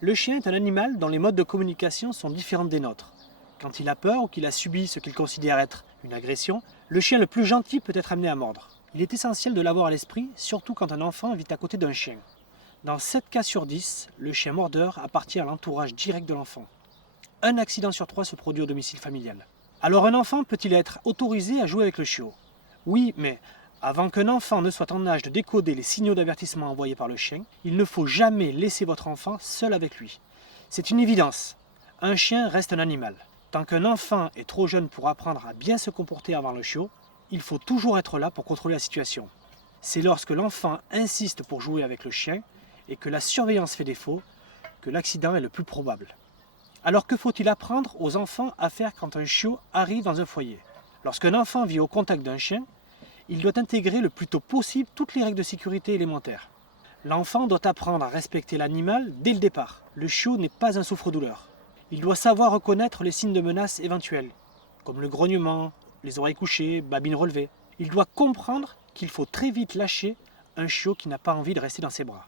Le chien est un animal dont les modes de communication sont différents des nôtres. Quand il a peur ou qu'il a subi ce qu'il considère être une agression, le chien le plus gentil peut être amené à mordre. Il est essentiel de l'avoir à l'esprit, surtout quand un enfant vit à côté d'un chien. Dans 7 cas sur 10, le chien mordeur appartient à l'entourage direct de l'enfant. Un accident sur 3 se produit au domicile familial. Alors un enfant peut-il être autorisé à jouer avec le chiot? Oui, mais avant qu'un enfant ne soit en âge de décoder les signaux d'avertissement envoyés par le chien, il ne faut jamais laisser votre enfant seul avec lui. C'est une évidence. Un chien reste un animal. Tant qu'un enfant est trop jeune pour apprendre à bien se comporter avant le chiot, il faut toujours être là pour contrôler la situation. C'est lorsque l'enfant insiste pour jouer avec le chien et que la surveillance fait défaut que l'accident est le plus probable. Alors que faut-il apprendre aux enfants à faire quand un chiot arrive dans un foyer? Lorsqu'un enfant vit au contact d'un chien, il doit intégrer le plus tôt possible toutes les règles de sécurité élémentaires. L'enfant doit apprendre à respecter l'animal dès le départ. Le chiot n'est pas un souffre-douleur. Il doit savoir reconnaître les signes de menace éventuels, comme le grognement, les oreilles couchées, babines relevées. Il doit comprendre qu'il faut très vite lâcher un chiot qui n'a pas envie de rester dans ses bras.